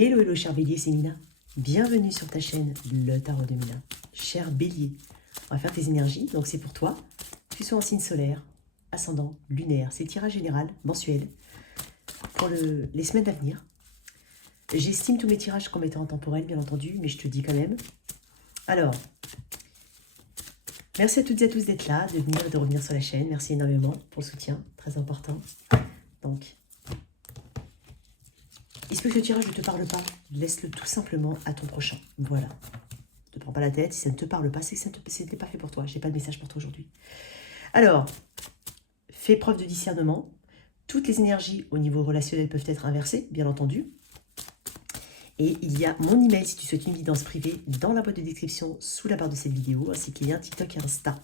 Hello, hello, cher Bélier, c'est Mina. Bienvenue sur ta chaîne, le Tarot de Mina. Cher Bélier, on va faire tes énergies, donc c'est pour toi. Tu sois en signe solaire, ascendant, lunaire, c'est le tirage général, mensuel, pour les semaines à venir. J'estime tous mes tirages comme étant temporels, bien entendu, mais je te dis quand même. Alors, merci à toutes et à tous d'être là, de venir et de revenir sur la chaîne. Merci énormément pour le soutien, très important. Donc, il se peut que ce tirage ne te parle pas, laisse-le tout simplement à ton prochain. Voilà. Ne te prends pas la tête, si ça ne te parle pas, c'est que ça n'était pas fait pour toi. Je n'ai pas de message pour toi aujourd'hui. Alors, fais preuve de discernement. Toutes les énergies au niveau relationnel peuvent être inversées, bien entendu. Et il y a mon email si tu souhaites une guidance privée dans la boîte de description sous la barre de cette vidéo, ainsi qu'il y a un TikTok et Insta.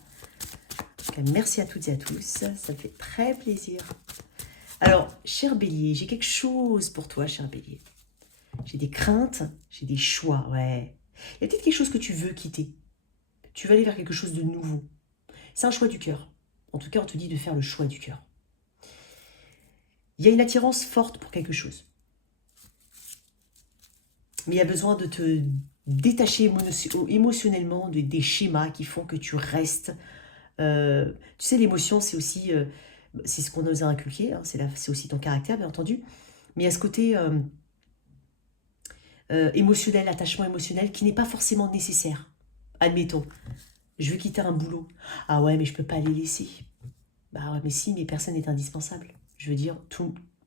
Donc, merci à toutes et à tous, ça me fait très plaisir. Alors, cher Bélier, j'ai quelque chose pour toi, cher Bélier. J'ai des craintes, j'ai des choix, ouais. Il y a peut-être quelque chose que tu veux quitter. Tu veux aller vers quelque chose de nouveau. C'est un choix du cœur. En tout cas, on te dit de faire le choix du cœur. Il y a une attirance forte pour quelque chose. Mais il y a besoin de te détacher émotionnellement des schémas qui font que tu restes. Tu sais, l'émotion, c'est aussi... c'est ce qu'on nous a inculqué, hein, c'est aussi ton caractère, bien entendu. Mais il y a ce côté émotionnel, attachement émotionnel, qui n'est pas forcément nécessaire. Admettons, je veux quitter un boulot. Ah ouais, mais je ne peux pas les laisser. Bah ouais, mais si, mais personne n'est indispensable. Je veux dire,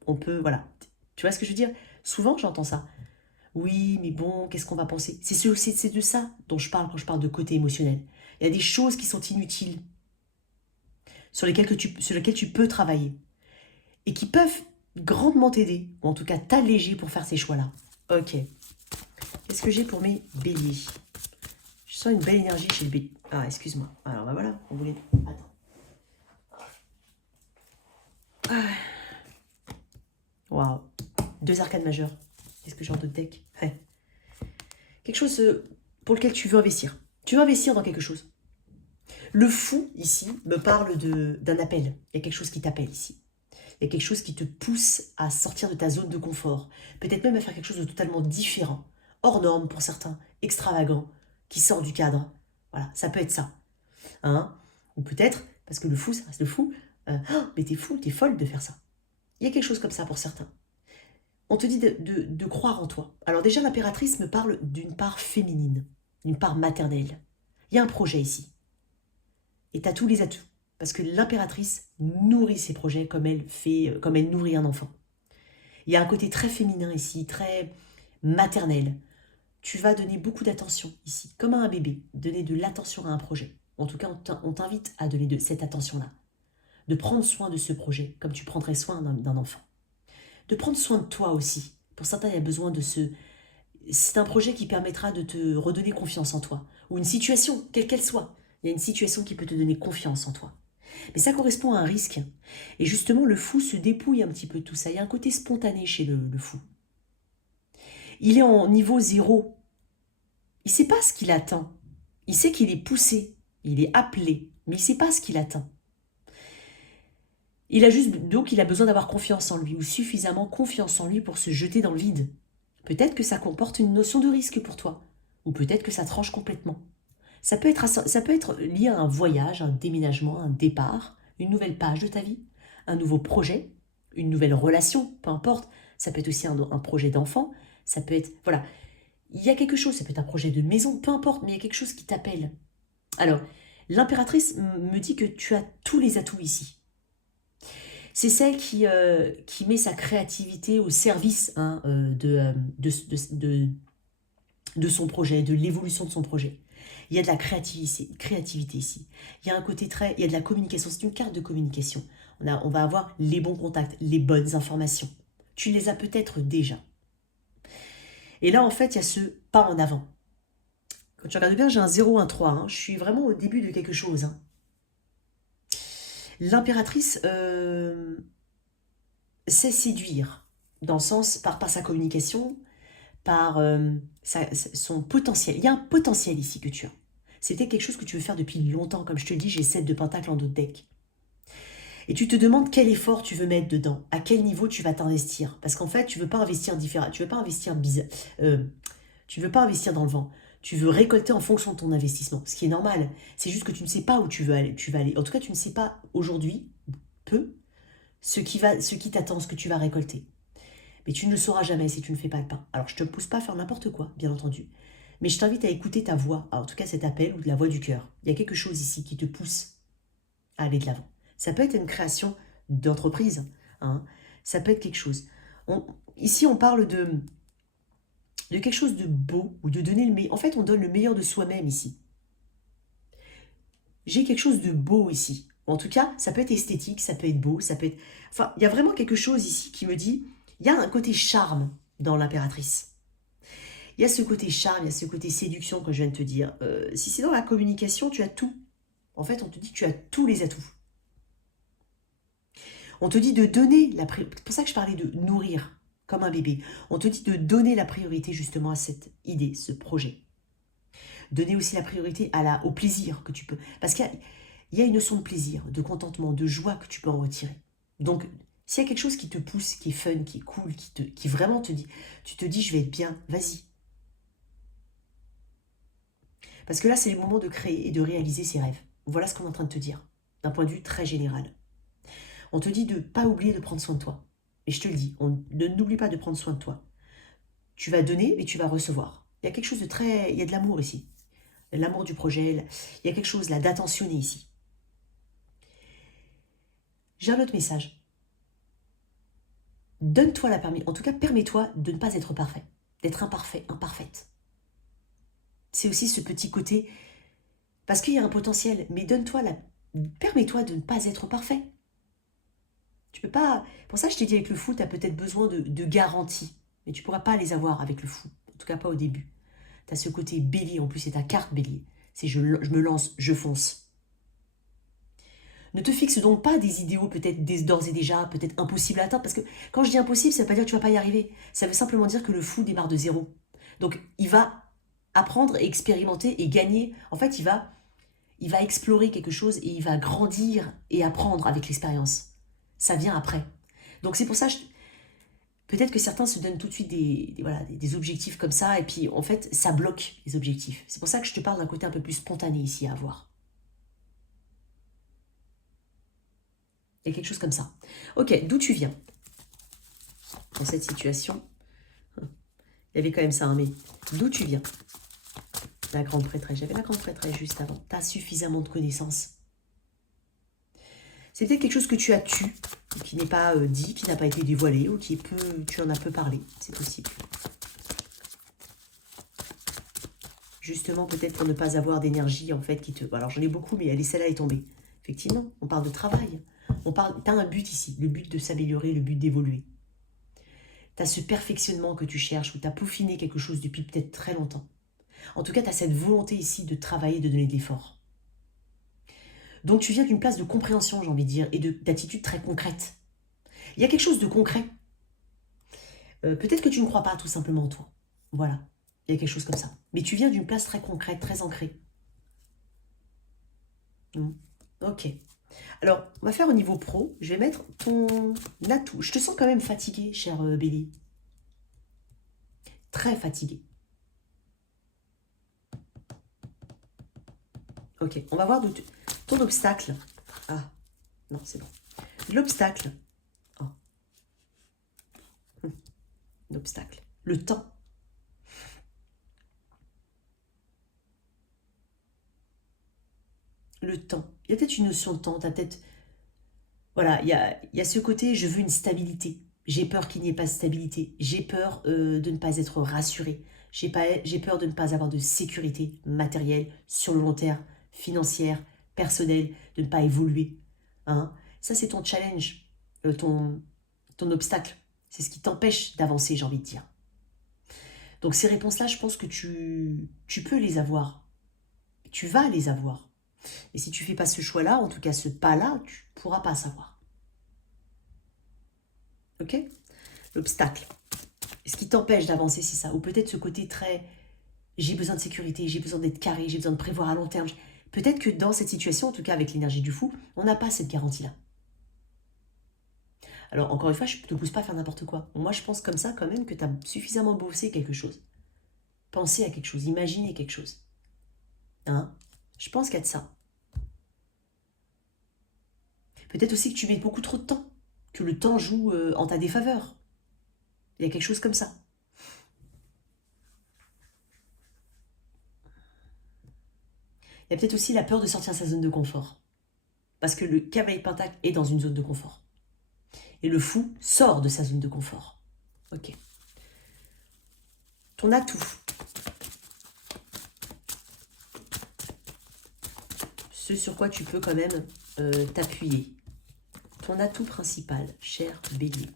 on peut, voilà. Tu vois ce que je veux dire? Souvent, j'entends ça. Oui, mais bon, qu'est-ce qu'on va penser? C'est de ça dont je parle quand je parle de côté émotionnel. Il y a des choses qui sont inutiles, sur lesquelles tu peux travailler, et qui peuvent grandement t'aider, ou en tout cas t'alléger pour faire ces choix-là. Ok. Qu'est-ce que j'ai pour mes béliers? Je sens une belle énergie chez le bélier. Ah, excuse-moi. Alors, bah voilà, on voulait... Attends. Waouh. 2 arcanes majeures. Qu'est-ce que j'ai en d'autres decks? Ouais. Quelque chose pour lequel tu veux investir. Tu veux investir dans quelque chose. Le fou, ici, me parle d'un appel. Il y a quelque chose qui t'appelle ici. Il y a quelque chose qui te pousse à sortir de ta zone de confort. Peut-être même à faire quelque chose de totalement différent. Hors norme pour certains. Extravagant. Qui sort du cadre. Voilà, ça peut être ça. Hein? Ou peut-être, parce que le fou, ça reste le fou. Mais t'es fou, t'es folle de faire ça. Il y a quelque chose comme ça pour certains. On te dit de croire en toi. Alors déjà, l'impératrice me parle d'une part féminine. D'une part maternelle. Il y a un projet ici. Et tu as tous les atouts. Parce que l'impératrice nourrit ses projets comme elle nourrit un enfant. Il y a un côté très féminin ici, très maternel. Tu vas donner beaucoup d'attention ici, comme à un bébé, donner de l'attention à un projet. En tout cas, on t'invite à donner de cette attention-là. De prendre soin de ce projet, comme tu prendrais soin d'un enfant. De prendre soin de toi aussi. Pour certains, il y a besoin de ce... C'est un projet qui permettra de te redonner confiance en toi. Ou une situation, quelle qu'elle soit. Il y a une situation qui peut te donner confiance en toi. Mais ça correspond à un risque. Et justement, le fou se dépouille un petit peu de tout ça. Il y a un côté spontané chez le fou. Il est en niveau 0. Il ne sait pas ce qu'il attend. Il sait qu'il est poussé, il est appelé, mais il ne sait pas ce qu'il attend. Donc il a besoin d'avoir confiance en lui, ou suffisamment confiance en lui pour se jeter dans le vide. Peut-être que ça comporte une notion de risque pour toi, ou peut-être que ça tranche complètement. Ça peut être lié à un voyage, un déménagement, un départ, une nouvelle page de ta vie, un nouveau projet, une nouvelle relation, peu importe. Ça peut être aussi un projet d'enfant, ça peut être... Voilà, il y a quelque chose, ça peut être un projet de maison, peu importe, mais il y a quelque chose qui t'appelle. Alors, l'impératrice me dit que tu as tous les atouts ici. C'est celle qui met sa créativité au service de son projet, de l'évolution de son projet. Il y a de la créativité ici. Il y a un côté il y a de la communication. C'est une carte de communication. On va avoir les bons contacts, les bonnes informations. Tu les as peut-être déjà. Et là, en fait, il y a ce pas en avant. Quand tu regardes bien, j'ai un 0, un 3. Hein. Je suis vraiment au début de quelque chose. Hein. L'impératrice sait séduire, dans le sens, par sa communication, par son potentiel. Il y a un potentiel ici que tu as. C'était quelque chose que tu veux faire depuis longtemps. Comme je te le dis, j'ai 7 de pentacle en d'autres decks. Et tu te demandes quel effort tu veux mettre dedans, à quel niveau tu vas t'investir. Parce qu'en fait, tu veux pas investir différemment, tu veux pas investir tu veux pas investir dans le vent. Tu veux récolter en fonction de ton investissement, ce qui est normal. C'est juste que tu ne sais pas où tu veux aller. Tu vas aller. En tout cas, tu ne sais pas aujourd'hui, peu, ce qui t'attend, ce que tu vas récolter. Mais tu ne le sauras jamais si tu ne fais pas le pas. Alors, je ne te pousse pas à faire n'importe quoi, bien entendu. Mais je t'invite à écouter ta voix, en tout cas cet appel ou de la voix du cœur. Il y a quelque chose ici qui te pousse à aller de l'avant. Ça peut être une création d'entreprise. Hein. Ça peut être quelque chose. Ici, on parle de quelque chose de beau ou de donner le meilleur. En fait, on donne le meilleur de soi-même ici. J'ai quelque chose de beau ici. En tout cas, ça peut être esthétique, ça peut être beau, ça peut être... Enfin, il y a vraiment quelque chose ici qui me dit, il y a un côté charme dans l'impératrice. Il y a ce côté charme, il y a ce côté séduction que je viens de te dire. Si c'est dans la communication, tu as tout. En fait, on te dit que tu as tous les atouts. On te dit de donner la priorité. C'est pour ça que je parlais de nourrir comme un bébé. On te dit de donner la priorité justement à cette idée, ce projet. Donner aussi la priorité au plaisir que tu peux. Parce qu'il y a une notion de plaisir, de contentement, de joie que tu peux en retirer. Donc, s'il y a quelque chose qui te pousse, qui est fun, qui est cool, qui vraiment te dit, tu te dis je vais être bien, vas-y. Parce que là, c'est le moment de créer et de réaliser ses rêves. Voilà ce qu'on est en train de te dire, d'un point de vue très général. On te dit de ne pas oublier de prendre soin de toi. Et je te le dis, n'oublie pas de prendre soin de toi. Tu vas donner, mais tu vas recevoir. Il y a quelque chose de très... Il y a de l'amour ici. L'amour du projet. Il y a quelque chose là d'attentionné ici. J'ai un autre message. Donne-toi la permission. En tout cas, permets-toi de ne pas être parfait. D'être imparfait, imparfaite. C'est aussi ce petit côté... Parce qu'il y a un potentiel, mais permets-toi de ne pas être parfait. Tu peux pas... Pour ça, je t'ai dit avec le fou, tu as peut-être besoin de garanties. Mais tu ne pourras pas les avoir avec le fou. En tout cas, pas au début. Tu as ce côté bélier. En plus, c'est ta carte bélier. C'est je me lance, je fonce. Ne te fixe donc pas des idéaux peut-être d'ores et déjà, peut-être impossibles à atteindre. Parce que quand je dis impossible, ça ne veut pas dire que tu ne vas pas y arriver. Ça veut simplement dire que le fou démarre de zéro. Donc, il va apprendre et expérimenter et gagner. En fait, il va explorer quelque chose et il va grandir et apprendre avec l'expérience. Ça vient après. Donc c'est pour ça, peut-être que certains se donnent tout de suite des objectifs comme ça, et puis en fait, ça bloque les objectifs. C'est pour ça que je te parle d'un côté un peu plus spontané ici à avoir. Il y a quelque chose comme ça. Ok, d'où tu viens dans cette situation? Il y avait quand même ça, hein, mais d'où tu viens? La grande prêtresse. J'avais la grande prêtresse juste avant. Tu as suffisamment de connaissances. C'est peut-être quelque chose que tu as tué, qui n'est pas dit, qui n'a pas été dévoilé, ou tu en as peu parlé. C'est possible. Justement, peut-être pour ne pas avoir d'énergie, en fait, qui te... Alors, j'en ai beaucoup, mais celle-là est tombée. Effectivement, on parle de travail. Tu as un but ici, le but de s'améliorer, le but d'évoluer. Tu as ce perfectionnement que tu cherches, ou tu as peaufiné quelque chose depuis peut-être très longtemps. En tout cas, tu as cette volonté ici de travailler, de donner de l'effort. Donc, tu viens d'une place de compréhension, j'ai envie de dire, et d'attitude très concrète. Il y a quelque chose de concret. Peut-être que tu ne crois pas tout simplement en toi. Voilà, il y a quelque chose comme ça. Mais tu viens d'une place très concrète, très ancrée. Ok. Alors, on va faire au niveau pro. Je vais mettre ton atout. Je te sens quand même fatigué, cher Bélier. Très fatigué. Ok, on va voir ton obstacle. Ah, non, c'est bon. L'obstacle. Oh. L'obstacle. Le temps. Le temps. Il y a peut-être une notion de temps. Voilà, il y a ce côté, je veux une stabilité. J'ai peur qu'il n'y ait pas de stabilité. J'ai peur de ne pas être rassurée. J'ai peur de ne pas avoir de sécurité matérielle sur le long terme, financière, personnelle, de ne pas évoluer. Hein? Ça, c'est ton challenge, ton obstacle. C'est ce qui t'empêche d'avancer, j'ai envie de dire. Donc ces réponses-là, je pense que tu peux les avoir. Tu vas les avoir. Et si tu ne fais pas ce choix-là, en tout cas ce pas-là, tu ne pourras pas savoir. Ok? L'obstacle. Ce qui t'empêche d'avancer, c'est ça. Ou peut-être ce côté très... J'ai besoin de sécurité, j'ai besoin d'être carré, j'ai besoin de prévoir à long terme. Peut-être que dans cette situation, en tout cas avec l'énergie du fou, on n'a pas cette garantie-là. Alors, encore une fois, je ne te pousse pas à faire n'importe quoi. Moi, je pense comme ça quand même que tu as suffisamment bossé quelque chose. Pensez à quelque chose, imaginez quelque chose. Hein? Je pense qu'il y a de ça. Peut-être aussi que tu mets beaucoup trop de temps, que le temps joue en ta défaveur. Il y a quelque chose comme ça. Il y a peut-être aussi la peur de sortir de sa zone de confort. Parce que le cavalier de pentacle est dans une zone de confort. Et le fou sort de sa zone de confort. Ok. Ton atout. Ce sur quoi tu peux quand même t'appuyer. Ton atout principal, cher Bélier.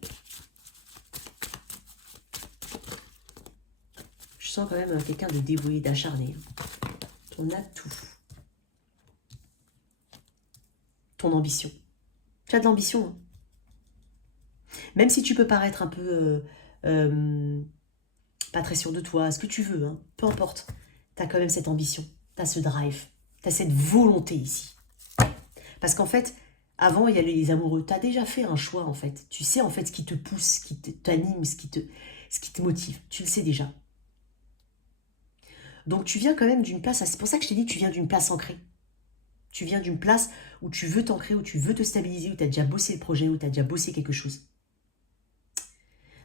Je sens quand même quelqu'un de dévoué, d'acharné. Ton atout. Ton ambition. Tu as de l'ambition. Hein. Même si tu peux paraître un peu pas très sûr de toi, ce que tu veux, hein, peu importe. Tu as quand même cette ambition. Tu as ce drive. Tu as cette volonté ici. Parce qu'en fait, avant, il y a les amoureux. Tu as déjà fait un choix, en fait. Tu sais, en fait, ce qui te pousse, ce qui t'anime, ce qui te motive. Tu le sais déjà. Donc, tu viens quand même d'une place... C'est pour ça que je t'ai dit que tu viens d'une place ancrée. Tu viens d'une place où tu veux t'ancrer, où tu veux te stabiliser, où tu as déjà bossé le projet, où tu as déjà bossé quelque chose.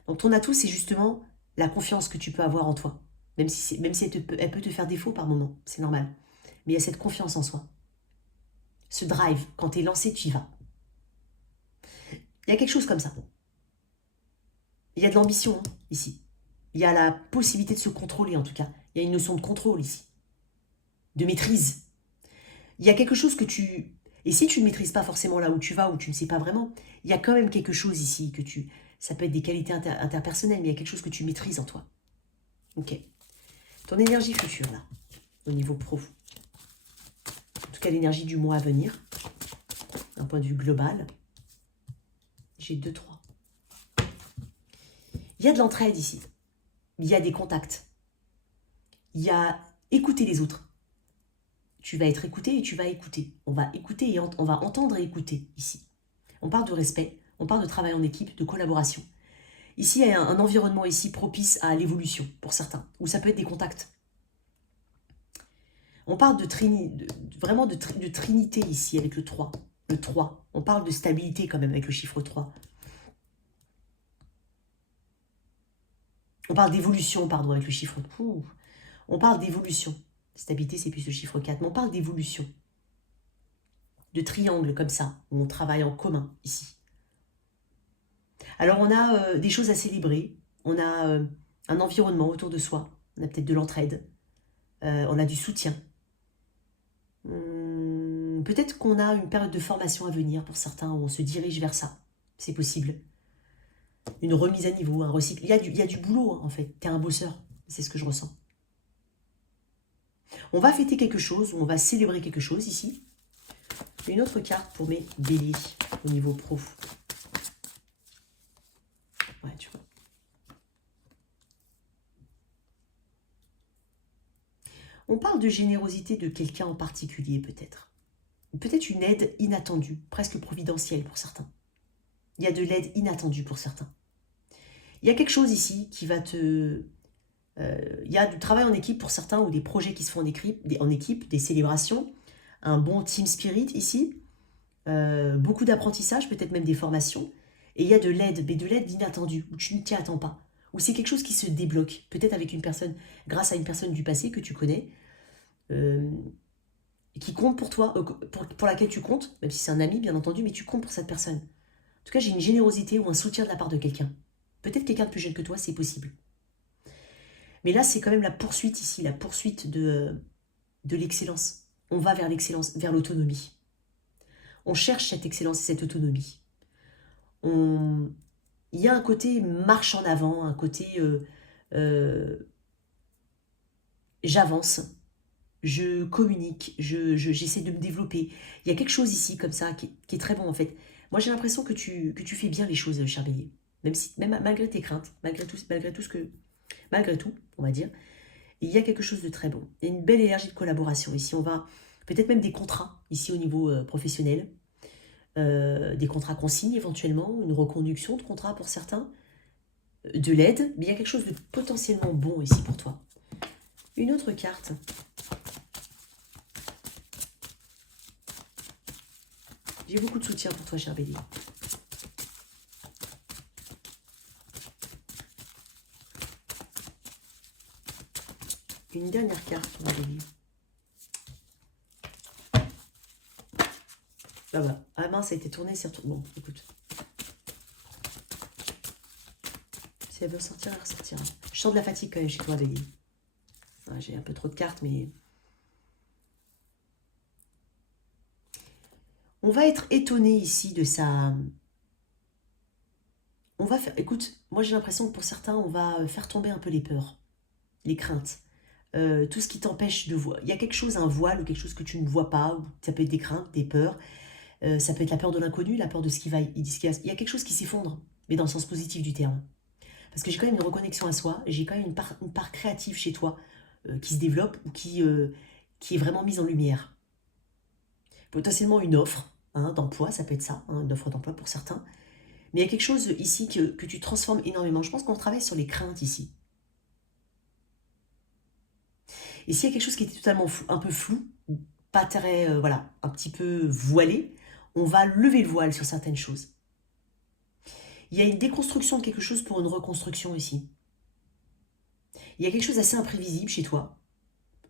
Donc, ton atout, c'est justement la confiance que tu peux avoir en toi. Même si elle peut te faire défaut par moment. C'est normal. Mais il y a cette confiance en soi. Ce drive, quand tu es lancé, tu y vas. Il y a quelque chose comme ça. Il y a de l'ambition hein, ici. Il y a la possibilité de se contrôler en tout cas. Il y a une notion de contrôle ici. De maîtrise. Il y a quelque chose que tu... Et si tu ne maîtrises pas forcément là où tu vas, où tu ne sais pas vraiment, il y a quand même quelque chose ici que tu... Ça peut être des qualités interpersonnelles, mais il y a quelque chose que tu maîtrises en toi. Ok. Ton énergie future là, au niveau pro. En tout cas l'énergie du mois à venir. D'un point de vue global. J'ai 2, 3. Il y a de l'entraide ici. Il y a des contacts. Il y a écouter les autres. Tu vas être écouté et tu vas écouter. On va écouter et on va entendre et écouter ici. On parle de respect, on parle de travail en équipe, de collaboration. Ici, il y a un environnement ici propice à l'évolution pour certains, où ça peut être des contacts. On parle vraiment de trinité ici avec le 3. Le 3. On parle de stabilité quand même avec le chiffre 3. On parle d'évolution, pardon, avec le chiffre. On parle d'évolution. Stabilité, c'est plus le chiffre 4, mais on parle d'évolution. De triangle comme ça, où on travaille en commun, ici. Alors, on a des choses à célébrer. On a un environnement autour de soi. On a peut-être de l'entraide. On a du soutien. Peut-être qu'on a une période de formation à venir pour certains, où on se dirige vers ça. C'est possible. Une remise à niveau, un recycle. Il y a du boulot, hein, en fait. T'es un bosseur. C'est ce que je ressens. On va fêter quelque chose, ou on va célébrer quelque chose ici. Une autre carte pour mes béliers au niveau pro. Ouais, tu vois. On parle de générosité de quelqu'un en particulier, peut-être. Peut-être une aide inattendue, presque providentielle pour certains. Il y a de l'aide inattendue pour certains. Il y a quelque chose ici qui va te... il y a du travail en équipe pour certains ou des projets qui se font en équipe, des célébrations, un bon team spirit ici, beaucoup d'apprentissage, peut-être même des formations, et il y a de l'aide, mais de l'aide inattendue, où tu ne t'y attends pas, où c'est quelque chose qui se débloque, peut-être avec une personne, grâce à une personne du passé que tu connais, qui compte pour toi, pour laquelle tu comptes, même si c'est un ami bien entendu, mais tu comptes pour cette personne. En tout cas, j'ai une générosité ou un soutien de la part de quelqu'un. Peut-être quelqu'un de plus jeune que toi, c'est possible. Mais là, c'est quand même la poursuite ici, la poursuite de l'excellence. On va vers l'excellence, vers l'autonomie. On cherche cette excellence et cette autonomie. Il y a un côté marche en avant, un côté j'avance, je communique, j'essaie de me développer. Il y a quelque chose ici comme ça qui est très bon en fait. Moi j'ai l'impression que tu fais bien les choses, cher Bélier. Même malgré tes craintes, malgré tout, on va dire, il y a quelque chose de très bon. Il y a une belle énergie de collaboration ici. On va peut-être même des contrats ici au niveau professionnel. des contrats consignés éventuellement, une reconduction de contrat pour certains, de l'aide, mais il y a quelque chose de potentiellement bon ici pour toi. Une autre carte. J'ai beaucoup de soutien pour toi, cher Bélier. Une dernière carte pour Bélier. Ah bah, ah mince, ça a été tourné, c'est retourné. Bon, écoute. Si elle veut sortir, elle ressortira. Je sens de la fatigue quand même chez toi, Bélier. Ah, j'ai un peu trop de cartes, mais... On va être étonné ici de sa... On va faire... Écoute, moi j'ai l'impression que pour certains, on va faire tomber un peu les peurs, les craintes. Tout ce qui t'empêche de voir. Il y a quelque chose, un voile ou quelque chose que tu ne vois pas, ou ça peut être des craintes, des peurs. Ça peut être la peur de l'inconnu, la peur de ce qui va... Il y a quelque chose qui s'effondre, mais dans le sens positif du terme. Parce que j'ai quand même une reconnexion à soi, j'ai quand même une part créative chez toi qui se développe ou qui est vraiment mise en lumière. Potentiellement une offre d'emploi, ça peut être ça, une offre d'emploi pour certains. Mais il y a quelque chose ici que tu transformes énormément. Je pense qu'on travaille sur les craintes ici. Et s'il y a quelque chose qui était totalement un peu flou, ou pas très, voilà, un petit peu voilé, on va lever le voile sur certaines choses. Il y a une déconstruction de quelque chose pour une reconstruction ici. Il y a quelque chose d'assez imprévisible chez toi.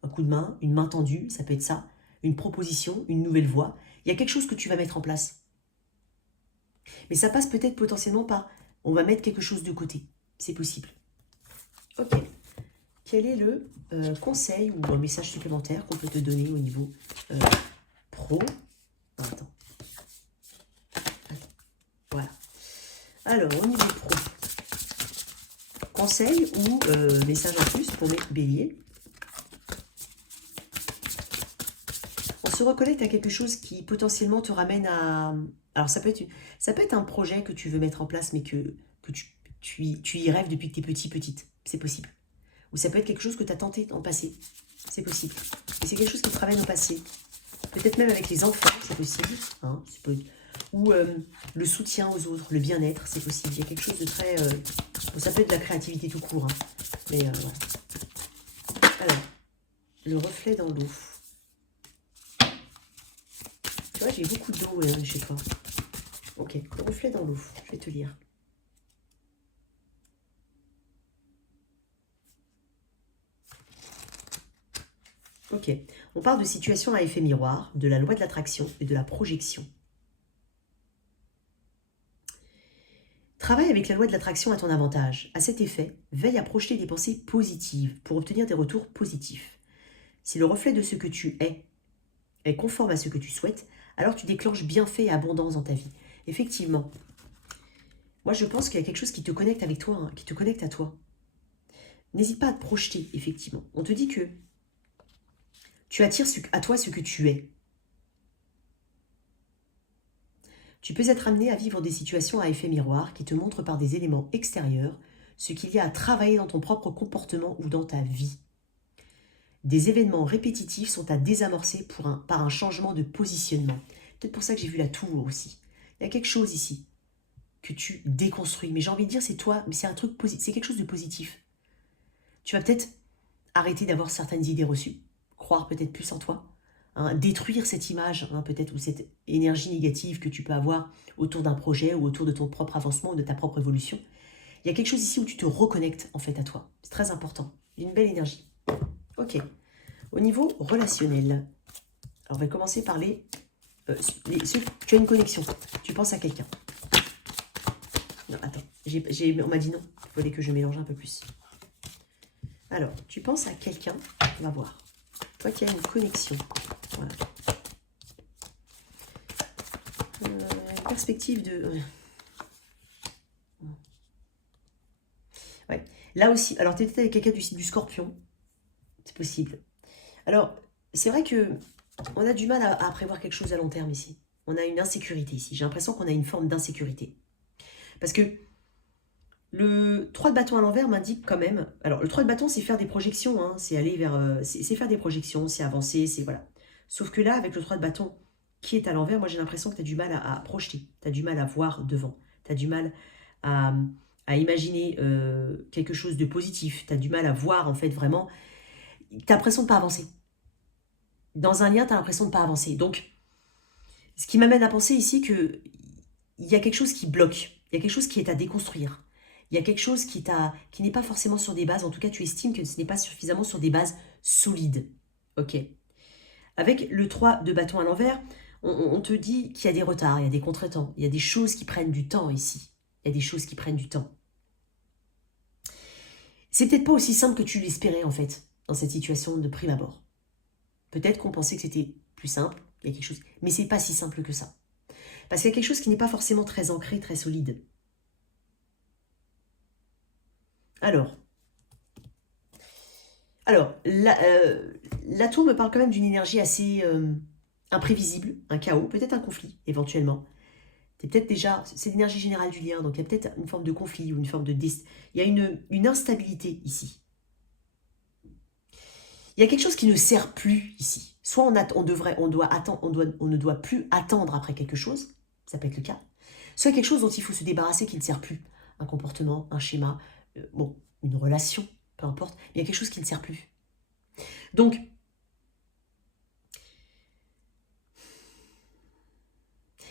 Un coup de main, une main tendue, ça peut être ça. Une proposition, une nouvelle voie. Il y a quelque chose que tu vas mettre en place. Mais ça passe peut-être potentiellement par... On va mettre quelque chose de côté. C'est possible. Ok. Quel est le conseil ou un message supplémentaire qu'on peut te donner au niveau pro? Attends. Voilà. Alors, au niveau pro, conseil ou message en plus pour mes béliers. On se reconnecte à quelque chose qui potentiellement te ramène à... Alors, ça peut être un projet que tu veux mettre en place, mais que tu y rêves depuis que tu es petite. C'est possible. Ou ça peut être quelque chose que tu as tenté dans le passé. C'est possible. Et c'est quelque chose qui te ramène au passé. Peut-être même avec les enfants, c'est possible. Ou le soutien aux autres, le bien-être, c'est possible. Il y a quelque chose de très... ça peut être de la créativité tout court. Mais voilà. Alors, le reflet dans l'eau. Tu vois, j'ai beaucoup d'eau chez toi. Ok, le reflet dans l'eau. Je vais te lire. Ok, on parle de situation à effet miroir, de la loi de l'attraction et de la projection. Travaille avec la loi de l'attraction à ton avantage. À cet effet, veille à projeter des pensées positives pour obtenir des retours positifs. Si le reflet de ce que tu est conforme à ce que tu souhaites, alors tu déclenches bienfait et abondance dans ta vie. Effectivement, moi je pense qu'il y a quelque chose qui te connecte avec toi, qui te connecte à toi. N'hésite pas à te projeter, effectivement. On te dit que tu attires à toi ce que tu es. Tu peux être amené à vivre des situations à effet miroir qui te montrent par des éléments extérieurs ce qu'il y a à travailler dans ton propre comportement ou dans ta vie. Des événements répétitifs sont à désamorcer par un changement de positionnement. Peut-être pour ça que j'ai vu la tour aussi. Il y a quelque chose ici que tu déconstruis. Mais j'ai envie de dire, c'est toi, mais c'est un truc positif, c'est quelque chose de positif. Tu vas peut-être arrêter d'avoir certaines idées reçues, croire peut-être plus en toi, détruire cette image, peut-être, ou cette énergie négative que tu peux avoir autour d'un projet ou autour de ton propre avancement ou de ta propre évolution. Il y a quelque chose ici où tu te reconnectes en fait à toi. C'est très important. Il y a une belle énergie. Ok. Au niveau relationnel, alors on va commencer par tu as une connexion. Tu penses à quelqu'un. Non, attends. On m'a dit non. Il fallait que je mélange un peu plus. Alors, tu penses à quelqu'un. On va voir. Toi qui as une connexion. Voilà. Perspective de... Ouais. Là aussi, alors tu étais avec quelqu'un du Scorpion. C'est possible. Alors, c'est vrai que on a du mal à prévoir quelque chose à long terme ici. On a une insécurité ici. J'ai l'impression qu'on a une forme d'insécurité. Parce que le 3 de bâton à l'envers m'indique quand même... Alors, le 3 de bâton, c'est faire des projections. C'est aller vers... c'est faire des projections, c'est avancer, c'est... Voilà. Sauf que là, avec le 3 de bâton qui est à l'envers, moi j'ai l'impression que tu as du mal à projeter, tu as du mal à voir devant, tu as du mal à, à imaginer quelque chose de positif, tu as du mal à voir en fait vraiment, tu as l'impression de ne pas avancer. Dans un lien, tu as l'impression de ne pas avancer. Donc, ce qui m'amène à penser ici qu'il y a quelque chose qui bloque, il y a quelque chose qui est à déconstruire. Il y a quelque chose qui n'est pas forcément sur des bases, en tout cas tu estimes que ce n'est pas suffisamment sur des bases solides. Ok. Avec le 3 de bâton à l'envers, on te dit qu'il y a des retards, il y a des contretemps, il y a des choses qui prennent du temps ici. Il y a des choses qui prennent du temps. C'est peut-être pas aussi simple que tu l'espérais en fait, dans cette situation de prime abord. Peut-être qu'on pensait que c'était plus simple, il y a quelque chose, mais c'est pas si simple que ça. Parce qu'il y a quelque chose qui n'est pas forcément très ancré, très solide. Alors, la tour me parle quand même d'une énergie assez imprévisible, un chaos, peut-être un conflit, éventuellement. C'est peut-être déjà, c'est l'énergie générale du lien, donc il y a peut-être une forme de conflit ou une forme de... Il y a une instabilité ici. Il y a quelque chose qui ne sert plus ici. Soit on ne doit plus attendre après quelque chose, ça peut être le cas. Soit quelque chose dont il faut se débarrasser qui ne sert plus. Un comportement, un schéma, bon, une relation, peu importe. Mais il y a quelque chose qui ne sert plus. Donc,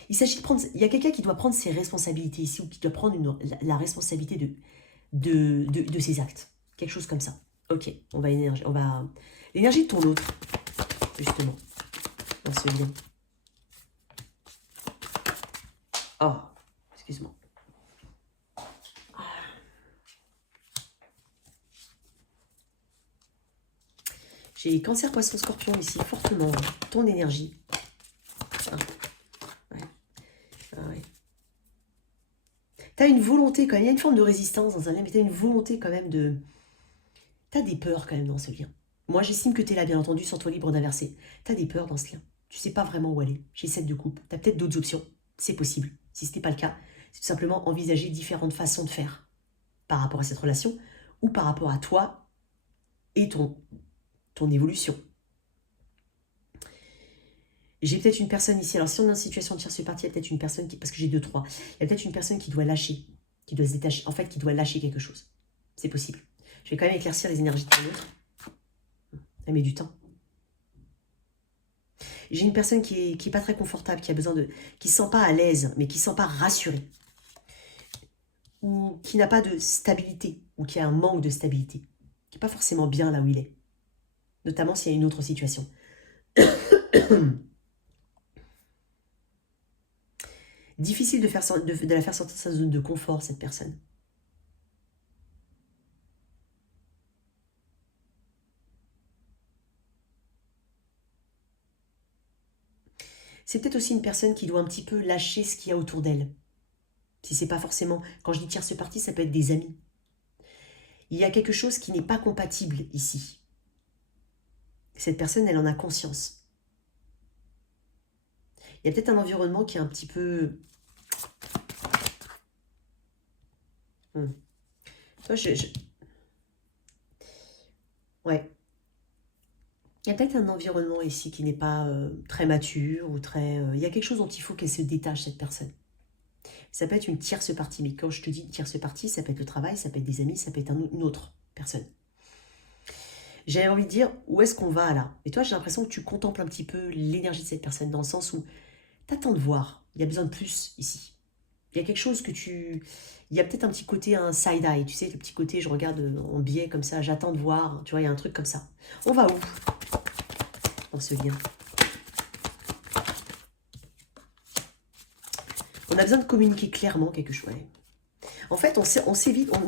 il y a quelqu'un qui doit prendre ses responsabilités ici, ou qui doit prendre la responsabilité de ses actes. Quelque chose comme ça. Ok, l'énergie de ton autre, justement, dans ce lien. Oh, excuse-moi. J'ai cancer, poisson, scorpion ici, fortement. Ton énergie. Ah, ouais. Ah, ouais. T'as une volonté quand même, il y a une forme de résistance dans un lien, mais t'as une volonté quand même de... T'as des peurs quand même dans ce lien. Moi, j'estime que t'es là, bien entendu, sans toi libre d'inverser. T'as des peurs dans ce lien. Tu sais pas vraiment où aller. J'ai 7 de coupe. T'as peut-être d'autres options. C'est possible. Si ce n'est pas le cas, c'est tout simplement envisager différentes façons de faire par rapport à cette relation ou par rapport à toi et ton évolution. J'ai peut-être une personne ici, alors si on est en situation de tierce partie, il y a peut-être une personne qui, parce que j'ai 2-3, il y a peut-être une personne qui doit lâcher, qui doit se détacher, en fait, qui doit lâcher quelque chose. C'est possible. Je vais quand même éclaircir les énergies de ton autre. Elle met du temps. J'ai une personne qui est pas très confortable, qui a besoin de... qui ne se sent pas à l'aise, mais qui ne se sent pas rassurée. Ou qui n'a pas de stabilité, ou qui a un manque de stabilité. Qui n'est pas forcément bien là où il est. Notamment s'il y a une autre situation. Difficile de la faire sortir de sa zone de confort, cette personne. C'est peut-être aussi une personne qui doit un petit peu lâcher ce qu'il y a autour d'elle. Si c'est pas forcément... Quand je dis tierce partie, ça peut être des amis. Il y a quelque chose qui n'est pas compatible ici. Cette personne, elle en a conscience. Il y a peut-être un environnement qui est un petit peu... Ouais. Il y a peut-être un environnement ici qui n'est pas très mature ou très... il y a quelque chose dont il faut qu'elle se détache, cette personne. Ça peut être une tierce partie, mais quand je te dis une tierce partie, ça peut être le travail, ça peut être des amis, ça peut être une autre personne. J'ai envie de dire, où est-ce qu'on va là? Et toi, j'ai l'impression que tu contemples un petit peu l'énergie de cette personne, dans le sens où t'attends de voir. Il y a besoin de plus ici. Il y a quelque chose que tu... Il y a peut-être un petit côté, un side-eye, tu sais, le petit côté, je regarde en biais comme ça, j'attends de voir, tu vois, il y a un truc comme ça. On va où dans ce lien? On a besoin de communiquer clairement quelque chose. Ouais. En fait, on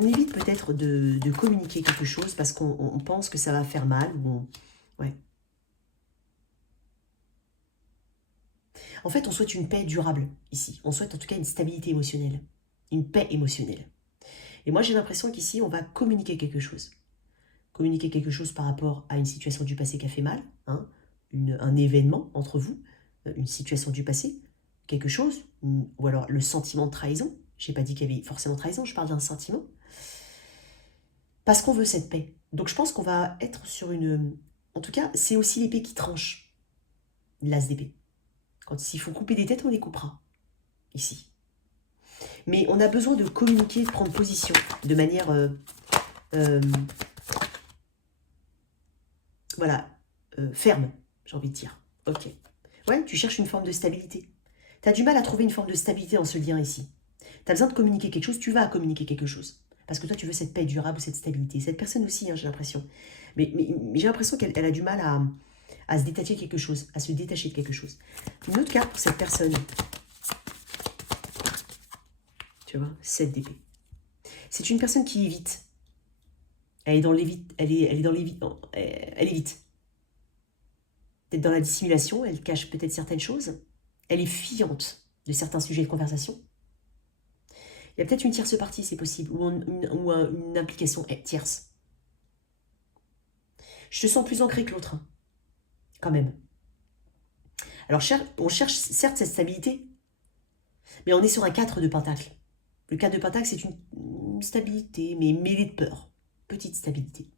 évite peut-être de communiquer quelque chose parce qu'on pense que ça va faire mal. Ouais. En fait, on souhaite une paix durable ici. On souhaite en tout cas une stabilité émotionnelle, une paix émotionnelle. Et moi, j'ai l'impression qu'ici, on va communiquer quelque chose. Communiquer quelque chose par rapport à une situation du passé qui a fait mal, hein, un événement entre vous, une situation du passé, quelque chose, ou alors le sentiment de trahison. Je n'ai pas dit qu'il y avait forcément trahison, je parle d'un sentiment. Parce qu'on veut cette paix. Donc je pense qu'on va être sur une... En tout cas, c'est aussi l'épée qui tranche, l'as d'épée. S'il faut couper des têtes, on les coupera. Ici. Mais on a besoin de communiquer, de prendre position de manière... voilà, ferme, j'ai envie de dire. Ok. Ouais, tu cherches une forme de stabilité. Tu as du mal à trouver une forme de stabilité dans ce lien ici. Tu as besoin de communiquer quelque chose, tu vas communiquer quelque chose. Parce que toi, tu veux cette paix durable ou cette stabilité. Cette personne aussi, hein, j'ai l'impression. Mais j'ai l'impression qu'elle a du mal à se détacher de quelque chose, à se détacher de quelque chose. Une autre carte pour cette personne. Tu vois, 7 d'épée. C'est une personne qui évite. Elle est dans l'évite. Elle est dans l'évite. Elle évite. Peut-être dans la dissimulation, elle cache peut-être certaines choses. Elle est fiante de certains sujets de conversation. Il y a peut-être une tierce partie, c'est possible, ou une implication tierce. Je te sens plus ancré que l'autre, hein, quand même. Alors, on cherche certes cette stabilité, mais on est sur un 4 de pentacle. Le 4 de pentacle, c'est une stabilité, mais mêlée de peur. Petite stabilité.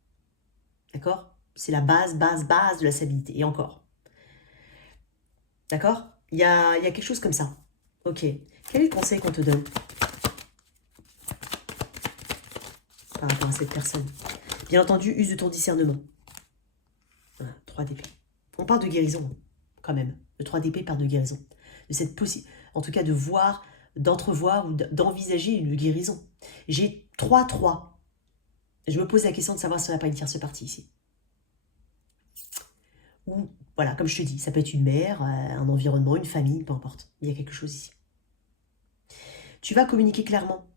D'accord? C'est la base de la stabilité. Et encore. D'accord? Il y a quelque chose comme ça. Ok. Quel est le conseil qu'on te donne par rapport à cette personne? Bien entendu, use de ton discernement. Voilà, 3 d'épée. On parle de guérison, quand même. Le 3 d'épée parle de guérison. De cette en tout cas, de voir, d'entrevoir ou d'envisager une guérison. J'ai 3-3. Je me pose la question de savoir si on n'a pas une tierce partie ici. Ou, voilà, comme je te dis, ça peut être une mère, un environnement, une famille, peu importe. Il y a quelque chose ici. Tu vas communiquer clairement.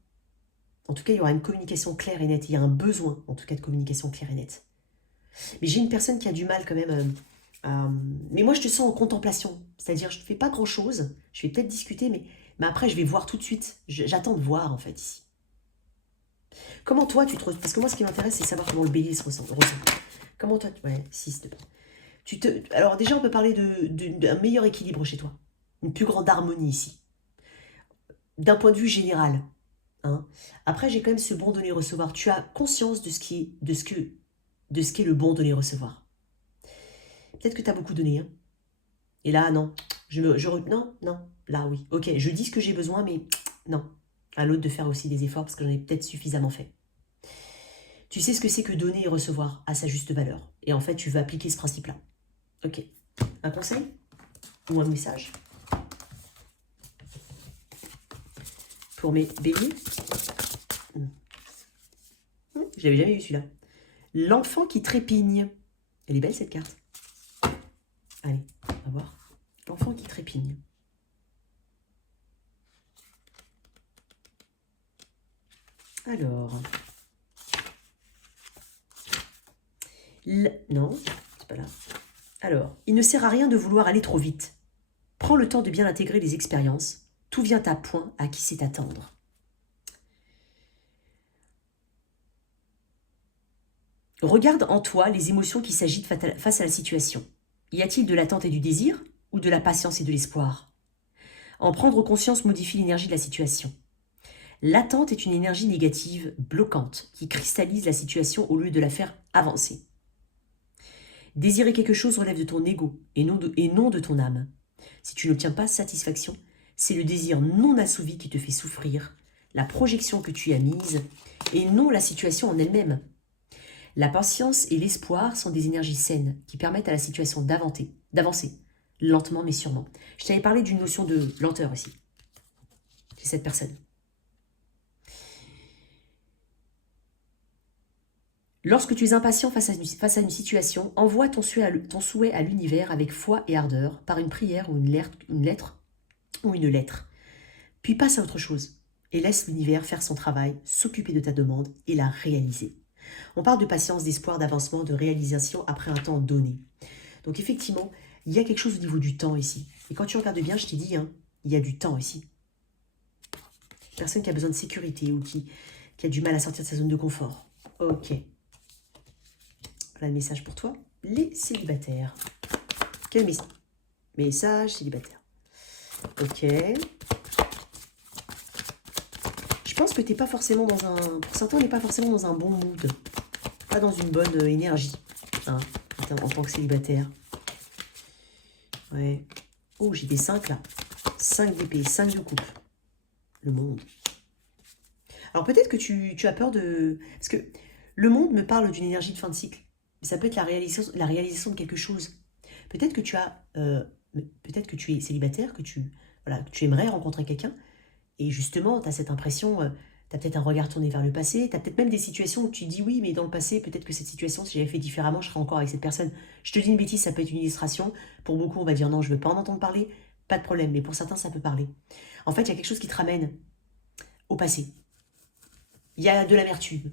En tout cas, il y aura une communication claire et nette. Il y a un besoin, en tout cas, de communication claire et nette. Mais j'ai une personne qui a du mal quand même. Mais moi, je te sens en contemplation. C'est-à-dire, je ne fais pas grand-chose. Je vais peut-être discuter, mais après, je vais voir tout de suite. J'attends de voir, en fait, ici. Comment toi, tu te... Parce que moi, ce qui m'intéresse, c'est savoir comment le bélier se ressent. Comment toi... Ouais, 6 de... Alors déjà, on peut parler d'un meilleur équilibre chez toi. Une plus grande harmonie ici. D'un point de vue général. Hein. Après, j'ai quand même ce bon donner-recevoir. Tu as conscience de ce qu'est le bon donner-recevoir. Peut-être que tu as beaucoup donné. Hein. Et là, non. Non. Là, oui. Ok, je dis ce que j'ai besoin, mais non. À l'autre de faire aussi des efforts parce que j'en ai peut-être suffisamment fait. Tu sais ce que c'est que donner et recevoir à sa juste valeur. Et en fait, tu veux appliquer ce principe-là. Ok. Un conseil ou un message pour mes béliers. Je l'avais jamais vu celui-là. L'enfant qui trépigne. Elle est belle cette carte. Allez, on va voir. L'enfant qui trépigne. Alors. Non, c'est pas là. Alors, il ne sert à rien de vouloir aller trop vite. Prends le temps de bien intégrer les expériences. Tout vient à point à qui sait attendre. Regarde en toi les émotions qui s'agitent face à la situation. Y a-t-il de l'attente et du désir ou de la patience et de l'espoir? En prendre conscience modifie l'énergie de la situation. L'attente est une énergie négative, bloquante, qui cristallise la situation au lieu de la faire avancer. Désirer quelque chose relève de ton ego et non de ton âme. Si tu n'obtiens pas satisfaction, c'est le désir non assouvi qui te fait souffrir, la projection que tu y as mise, et non la situation en elle-même. La patience et l'espoir sont des énergies saines qui permettent à la situation d'avancer, lentement mais sûrement. Je t'avais parlé d'une notion de lenteur aussi, chez cette personne. Lorsque tu es impatient face à une situation, envoie ton souhait à l'univers avec foi et ardeur, par une prière ou une lettre. Puis passe à autre chose et laisse l'univers faire son travail, s'occuper de ta demande et la réaliser. On parle de patience, d'espoir, d'avancement, de réalisation après un temps donné. Donc effectivement, il y a quelque chose au niveau du temps ici. Et quand tu regardes bien, je t'ai dit, hein, il y a du temps ici. Personne qui a besoin de sécurité ou qui a du mal à sortir de sa zone de confort. Ok. Voilà le message pour toi. Les célibataires. Quel message célibataire. Ok. Je pense que tu n'es pas forcément dans un... Pour certains, on n'est pas forcément dans un bon mood. Pas dans une bonne énergie. Hein, en tant que célibataire. Ouais. Oh, j'ai des 5 là. 5 d'épée, 5 de coupe. Le monde. Alors peut-être que tu as peur de... Parce que le monde me parle d'une énergie de fin de cycle. Mais ça peut être la réalisation de quelque chose. Peut-être que tu as... peut-être que tu es célibataire, voilà, que tu aimerais rencontrer quelqu'un. Et justement, tu as cette impression... tu as peut-être un regard tourné vers le passé. Tu as peut-être même des situations où tu dis oui, mais dans le passé, peut-être que cette situation, si j'avais fait différemment, je serais encore avec cette personne. Je te dis une bêtise, ça peut être une illustration. Pour beaucoup, on va dire non, je ne veux pas en entendre parler. Pas de problème. Mais pour certains, ça peut parler. En fait, il y a quelque chose qui te ramène au passé. Il y a de l'amertume,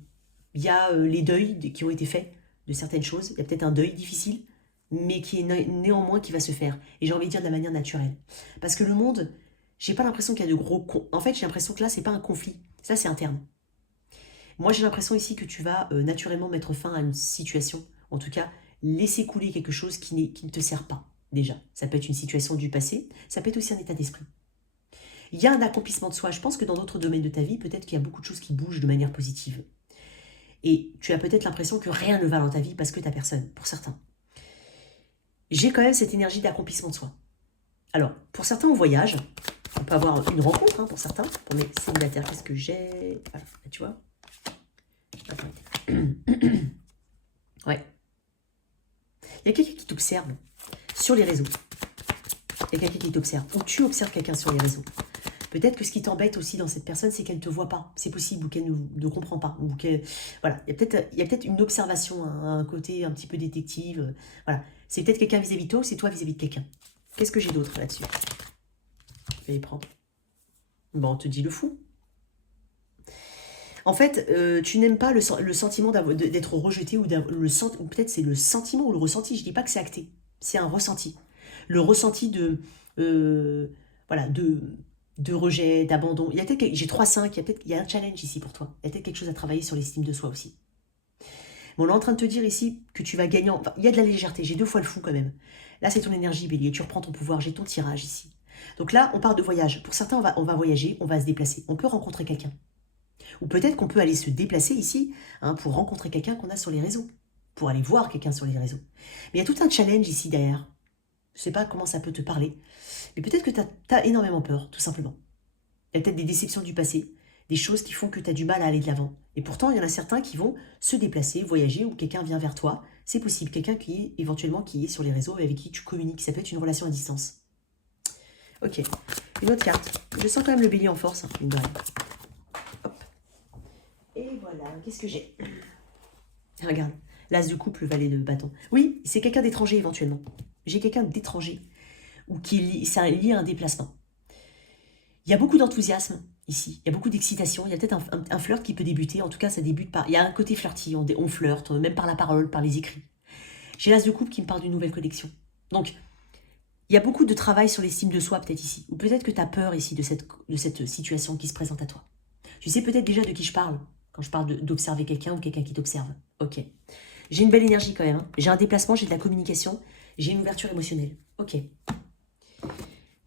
il y a les deuils qui ont été faits de certaines choses, il y a peut-être un deuil difficile, mais qui est néanmoins qui va se faire. Et j'ai envie de dire de la manière naturelle. Parce que le monde, j'ai pas l'impression qu'il y a de gros... En fait, j'ai l'impression que là, c'est pas un conflit, ça c'est interne. Moi, j'ai l'impression ici que tu vas naturellement mettre fin à une situation, en tout cas, laisser couler quelque chose qui ne te sert pas, déjà. Ça peut être une situation du passé, ça peut être aussi un état d'esprit. Il y a un accomplissement de soi. Je pense que dans d'autres domaines de ta vie, peut-être qu'il y a beaucoup de choses qui bougent de manière positive. Et tu as peut-être l'impression que rien ne va dans ta vie parce que tu n'as personne, pour certains. J'ai quand même cette énergie d'accomplissement de soi. Alors, pour certains, on voyage. On peut avoir une rencontre, pour certains. Pour mes célibataires, qu'est-ce que j'ai? Voilà, tu vois. Attends. Ouais. Il y a quelqu'un qui t'observe sur les réseaux. Il y a quelqu'un qui t'observe. Ou tu observes quelqu'un sur les réseaux. Peut-être que ce qui t'embête aussi dans cette personne, c'est qu'elle ne te voit pas. C'est possible, ou qu'elle ne comprend pas. Ou qu'elle... Voilà, il y a peut-être une observation, un côté un petit peu détective. Voilà, c'est peut-être quelqu'un vis-à-vis de toi ou c'est toi vis-à-vis de quelqu'un. Qu'est-ce que j'ai d'autre là-dessus? Je vais les prendre. Bon, on te dit le fou. En fait, tu n'aimes pas le sentiment d'être rejeté ou peut-être c'est le sentiment ou le ressenti. Je dis pas que c'est acté, c'est un ressenti. Le ressenti voilà, de rejet, d'abandon. Il y a peut-être j'ai 3-5, il y a un challenge ici pour toi. Il y a peut-être quelque chose à travailler sur l'estime de soi aussi. Mais on est en train de te dire ici que tu vas gagner. Enfin, il y a de la légèreté. J'ai 2 fois le fou quand même. Là, c'est ton énergie, Bélier. Tu reprends ton pouvoir. J'ai ton tirage ici. Donc là, on part de voyage. Pour certains, on va voyager, on va se déplacer. On peut rencontrer quelqu'un. Ou peut-être qu'on peut aller se déplacer ici pour rencontrer quelqu'un qu'on a sur les réseaux. Pour aller voir quelqu'un sur les réseaux. Mais il y a tout un challenge ici derrière. Je ne sais pas comment ça peut te parler. Mais peut-être que tu as énormément peur, tout simplement. Il y a peut-être des déceptions du passé, des choses qui font que tu as du mal à aller de l'avant. Et pourtant, il y en a certains qui vont se déplacer, voyager, ou quelqu'un vient vers toi. C'est possible, quelqu'un qui est éventuellement qui est sur les réseaux et avec qui tu communiques. Ça peut être une relation à distance. Ok, une autre carte. Je sens quand même le bélier en force, une de rien. Hop. Et voilà, qu'est-ce que j'ai? Regarde, l'as de coupe, le valet de bâton. Oui, c'est quelqu'un d'étranger éventuellement. J'ai quelqu'un d'étranger, ou ça est lié à un déplacement. Il y a beaucoup d'enthousiasme ici, il y a beaucoup d'excitation, il y a peut-être un flirt qui peut débuter, en tout cas ça débute par... Il y a un côté flirty, on flirte, même par la parole, par les écrits. J'ai l'as de coupe qui me parle d'une nouvelle connexion. Donc, il y a beaucoup de travail sur l'estime de soi peut-être ici, ou peut-être que tu as peur ici de cette situation qui se présente à toi. Tu sais peut-être déjà de qui je parle, quand je parle d'observer quelqu'un ou quelqu'un qui t'observe. Ok. J'ai une belle énergie quand même, J'ai un déplacement, j'ai de la communication, j'ai une ouverture émotionnelle. Ok.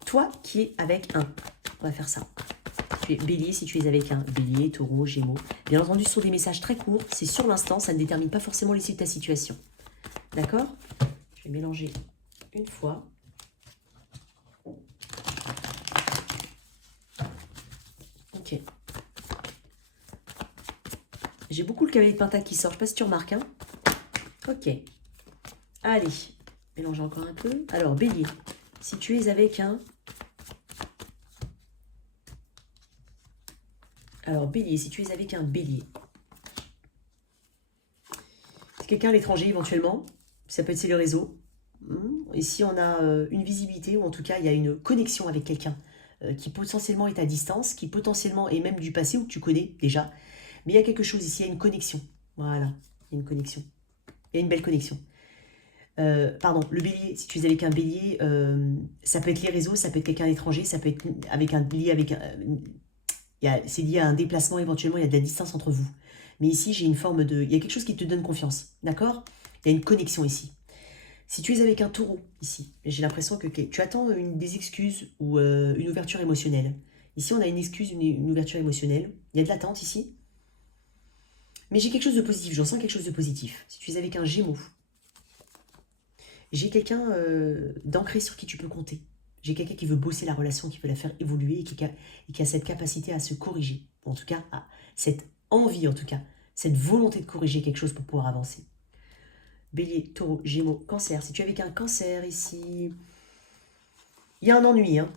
Toi qui es avec un... On va faire ça. Tu es bélier si tu es avec un bélier, taureau, gémeaux. Bien entendu, ce sont des messages très courts. C'est sur l'instant, ça ne détermine pas forcément l'issue de ta situation. D'accord? Je vais mélanger une fois. Ok. J'ai beaucoup le cavalier de pentacle qui sort. Je ne sais pas si tu remarques. Hein. Ok. Allez. Mélanger encore un peu. Alors, bélier. Si tu es avec un... Alors, bélier, si tu es avec un bélier. C'est quelqu'un à l'étranger éventuellement. Ça peut être c'est le réseau. Ici, on a une visibilité, ou en tout cas, il y a une connexion avec quelqu'un qui potentiellement est à distance, qui potentiellement est même du passé ou que tu connais déjà. Mais il y a quelque chose ici, il y a une connexion. Voilà, il y a une connexion. Il y a une belle connexion. Pardon, le bélier, si tu es avec un bélier, ça peut être les réseaux, ça peut être quelqu'un d'étranger, ça peut être avec un lié avec un... c'est lié à un déplacement éventuellement, il y a de la distance entre vous. Mais ici, j'ai une forme de... Il y a quelque chose qui te donne confiance, d'accord? Il y a une connexion ici. Si tu es avec un taureau, ici, j'ai l'impression que tu attends des excuses ou une ouverture émotionnelle. Ici, on a une excuse, une ouverture émotionnelle. Il y a de l'attente ici. Mais j'ai quelque chose de positif, j'en sens quelque chose de positif. Si tu es avec un gémeau, j'ai quelqu'un d'ancré sur qui tu peux compter. J'ai quelqu'un qui veut bosser la relation, qui veut la faire évoluer et qui a cette capacité à se corriger. En tout cas, cette envie, en tout cas, cette volonté de corriger quelque chose pour pouvoir avancer. Bélier, Taureau, Gémeaux, Cancer. Si tu es avec un Cancer ici, il y a un ennui. Hein.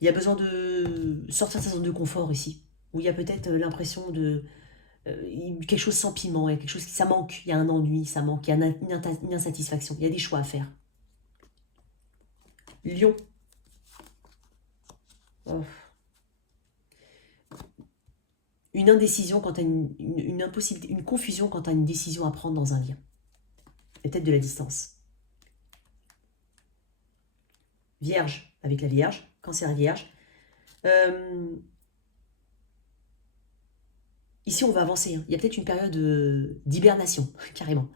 Il y a besoin de sortir de sa zone de confort ici. Où il y a peut-être l'impression de quelque chose sans piment. Il y a quelque chose qui ça manque. Il y a un ennui, ça manque. Il y a une insatisfaction. Il y a des choix à faire. Lion. Oh. Une indécision quand tu as une impossibilité, une confusion quand tu as une décision à prendre dans un lien. Et peut-être de la distance. Vierge, avec la Vierge, Cancer Vierge. Ici, on va avancer. Hein. Il y a peut-être une période d'hibernation, carrément.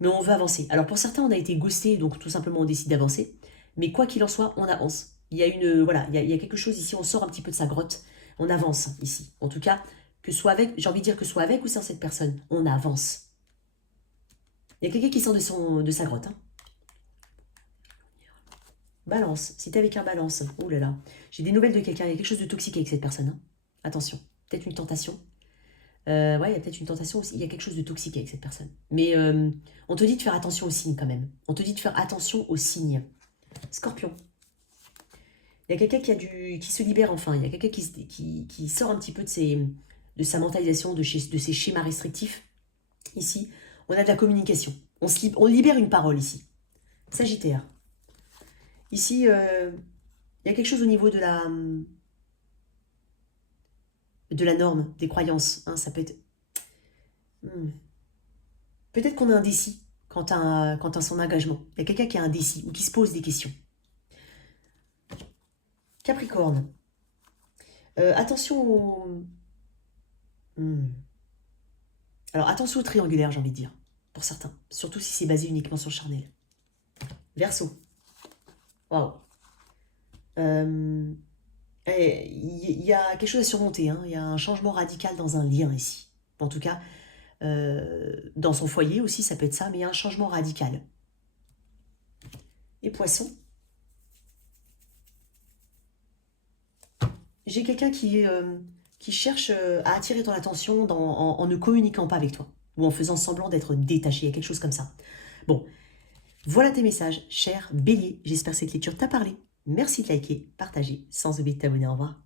Mais on veut avancer. Alors pour certains, on a été ghosté, donc tout simplement on décide d'avancer. Mais quoi qu'il en soit, on avance. Il y a il y a quelque chose ici, on sort un petit peu de sa grotte. On avance ici. En tout cas, que soit avec, j'ai envie de dire que soit avec ou sans cette personne, on avance. Il y a quelqu'un qui sort de sa grotte. Hein. Balance. Si t'es avec un balance, oh là là, j'ai des nouvelles de quelqu'un. Il y a quelque chose de toxique avec cette personne. Hein. Attention, peut-être une tentation. Ouais, il y a peut-être une tentation aussi. Il y a quelque chose de toxique avec cette personne. Mais on te dit de faire attention aux signes quand même. On te dit de faire attention aux signes. Scorpion. Il y a quelqu'un qui se libère enfin. Il y a quelqu'un qui sort un petit peu de sa mentalisation, de ses schémas restrictifs. Ici, on a de la communication. On libère une parole ici. Sagittaire. Ici, il y a quelque chose au niveau de la norme, des croyances. Hein, ça peut être... Peut-être qu'on est indécis quant à son engagement. Il y a quelqu'un qui est indécis ou qui se pose des questions. Capricorne. Attention au... Alors, attention au triangulaire, j'ai envie de dire, pour certains. Surtout si c'est basé uniquement sur le charnel. Verseau. Waouh. Il y a quelque chose à surmonter. Hein. Il y a un changement radical dans un lien ici. En tout cas, dans son foyer aussi, ça peut être ça, mais il y a un changement radical. Et Poisson. J'ai quelqu'un qui cherche à attirer ton attention en ne communiquant pas avec toi. Ou en faisant semblant d'être détaché. Il y a quelque chose comme ça. Bon, voilà tes messages, cher Bélier. J'espère que cette lecture t'a parlé. Merci de liker, partager, sans oublier de t'abonner. Au revoir.